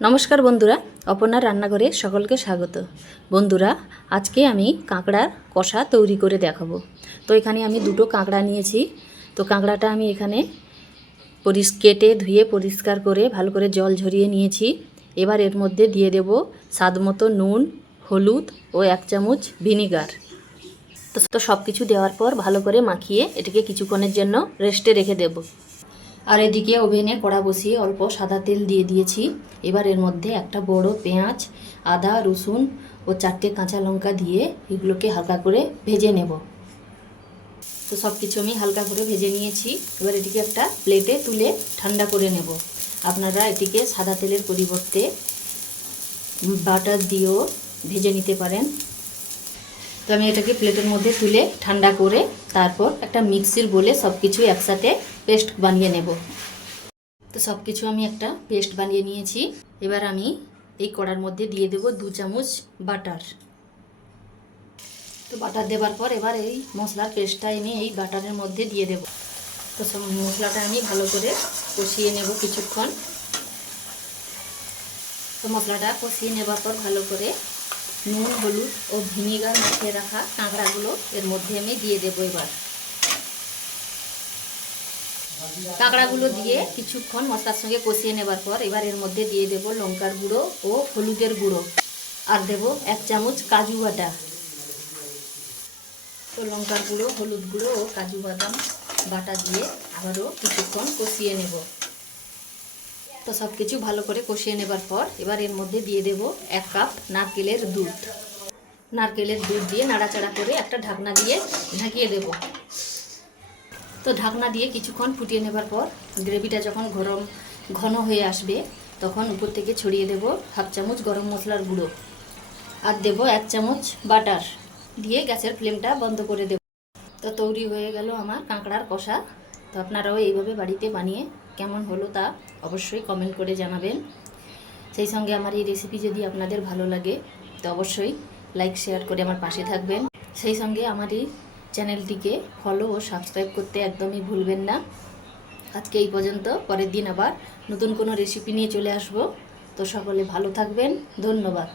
নমস্কার বন্ধুরা, অপর্ণার রান্নাঘরে সকলকে স্বাগত। বন্ধুরা, আজকে আমি কাঁকড়ার কষা তৈরি করে দেখাবো। তো এখানে আমি দুটো কাঁকড়া নিয়েছি। তো কাঁকড়াটা আমি এখানে পরিস, কেটে ধুয়ে পরিষ্কার করে ভালো করে জল ঝরিয়ে নিয়েছি। এবার এর মধ্যে দিয়ে দেব স্বাদ মতো নুন, হলুদ ও এক চামচ ভিনিগার। তো সব কিছু দেওয়ার পর ভালো করে মাখিয়ে এটাকে কিছুক্ষণের জন্য রেস্টে রেখে দেব। আর এদিকে ওভেনে কড়া বসিয়ে অল্প সাদা তেল দিয়ে দিয়েছি। এবার এর মধ্যে একটা বড় পেঁয়াজ, আদা, রসুন ও চারটে কাঁচা লঙ্কা দিয়ে এগুলোকে হালকা করে ভেজে নেব। তো সব কিছু আমি হালকা করে ভেজে নিয়েছি। এবার এটিকে একটা প্লেটে তুলে ঠান্ডা করে নেব। আপনারা এটিকে সাদা তেলের পরিবর্তে বাটার দিয়েও ভেজে নিতে পারেন। তো আমি এটাকে প্লেটের মধ্যে তুলে ঠান্ডা করে তারপর একটা মিক্সির বলে সব কিছু একসাথে পেস্ট বানিয়ে নেব। তো সব কিছু আমি একটা পেস্ট বানিয়ে নিয়েছি। এবার আমি এই কড়ার মধ্যে দিয়ে দেব দু চামচ বাটার। তো বাটার দেওয়ার পর এবার এই মশলার পেস্টটা আমি এই বাটারের মধ্যে দিয়ে দেব। তো সব মশলাটা আমি ভালো করে কষিয়ে নেব কিছুক্ষণ। তো মশলাটা কষিয়ে নেবার পর ভালো করে নুন, হলুদ ও ভিনিগার মাখিয়ে রাখা কাঁকড়াগুলো এর মধ্যে আমি দিয়ে দেবো এবার। কাঁকড়াগুলো দিয়ে কিছুক্ষণ মশলার সঙ্গে কষিয়ে নেবার পর এবার এর মধ্যে দিয়ে দেব লঙ্কার গুঁড়ো ও হলুদের গুঁড়ো। আর দেব এক চামচ কাজু বাটা। তো লঙ্কার গুঁড়ো, হলুদ গুঁড়ো ও কাজু বাদাম বাটা দিয়ে আবারও কিছুক্ষণ কষিয়ে নেব। তো সব কিছু ভালো করে কষিয়ে নেবার পর এবার এর মধ্যে দিয়ে দেব এক কাপ নারকেলের দুধ। নারকেলের দুধ দিয়ে নাড়াচাড়া করে একটা ঢাকনা দিয়ে ঢাকিয়ে দেব। তো ঢাকনা দিয়ে কিছুক্ষণ ফুটিয়ে নেবার পর গ্রেভিটা যখন গরম ঘন হয়ে আসবে, তখন উপর থেকে ছড়িয়ে দেব হাফ চামচ গরম মশলার গুঁড়ো আর দেব এক চামচ বাটার। দিয়ে গ্যাসের ফ্লেমটা বন্ধ করে দেব। তো তৈরি হয়ে গেল আমার কাঁকড়ার কষা। তো আপনারাও এইভাবে বাড়িতে বানিয়ে কেমন হলো তা অবশ্যই কমেন্ট করে জানাবেন। সেই সঙ্গে আমার এই রেসিপি যদি আপনাদের ভালো লাগে, তো অবশ্যই লাইক শেয়ার করে আমার পাশে থাকবেন। সেই সঙ্গে আমার এই চ্যানেলটিকে ফলো ও সাবস্ক্রাইব করতে একদমই ভুলবেন না। আজকে এই পর্যন্ত, পরের দিন আবার নতুন কোনো রেসিপি নিয়ে চলে আসব। তো সকলে ভালো থাকবেন, ধন্যবাদ।